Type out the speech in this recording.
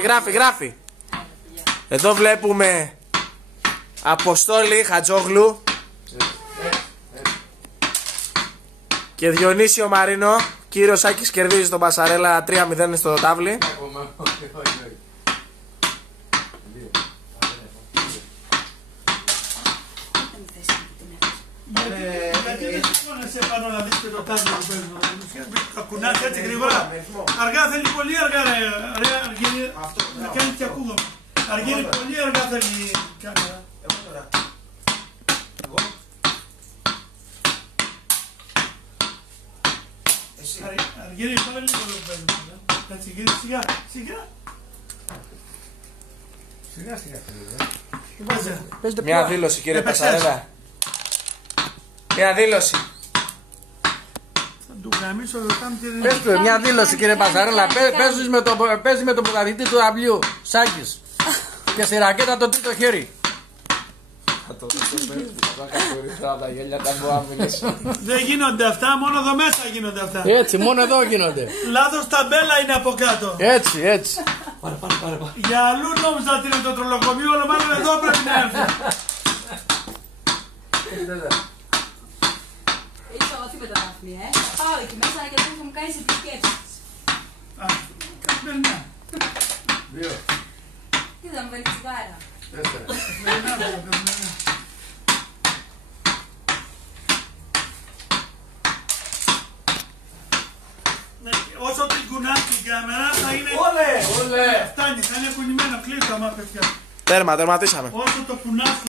Γράφει. Εδώ βλέπουμε Αποστόλη Χατζόγλου και Διονύσιο Μαρίνο. Κύριος Άκης κερδίζει τον Πασαρέλα 3-0 στο τάβλι. Γιατί δεν σηκώνεσαι πάνω να δεις και το τάβλι που παίζουν. Τα κουνάς έτσι γρήγορα. Αργά θέλει πολύ αργά ρε. Να κάνεις και ακούγομαι. Αργύρι πολύ αργά θέλει κάμερα. Αργύρι πάλι λίγο το παίζουμε. Έτσι γύρι σιγά. Σιγά. Μια δήλωση κύριε Πασαρέλα. Μια δήλωση. Πες του μια δήλωση κύριε Πασαρέλα. Παίζει με τον πρωταθλητή του αυλίου Σάκης. Και στη ρακέτα το τρίτο χέρι. Δεν γίνονται αυτά, μόνο εδώ μέσα γίνονται αυτά. Έτσι, μόνο εδώ γίνονται. Λάθος ταμπέλα είναι από κάτω. Έτσι. Πάρε. Για αλλού νόμιζα ότι είναι το τρολοκομείο, αλλά μάλλον εδώ πρέπει να έρθει. Είσαι εγώ τίποτα Δάφνη, πάω εκεί μέσα και δεν θα μου κάνεις επισκέψεις. Καθημερινά. 2. Τι θα μου παίρνει τσιγάρα. 4. Όσο την κουνάς την κάμερα θα είναι... Όλε! Φτάνει, θα είναι κουνημένο, κλείστο άμα παιδιά. Τερματίσαμε. Όσο το κουνάς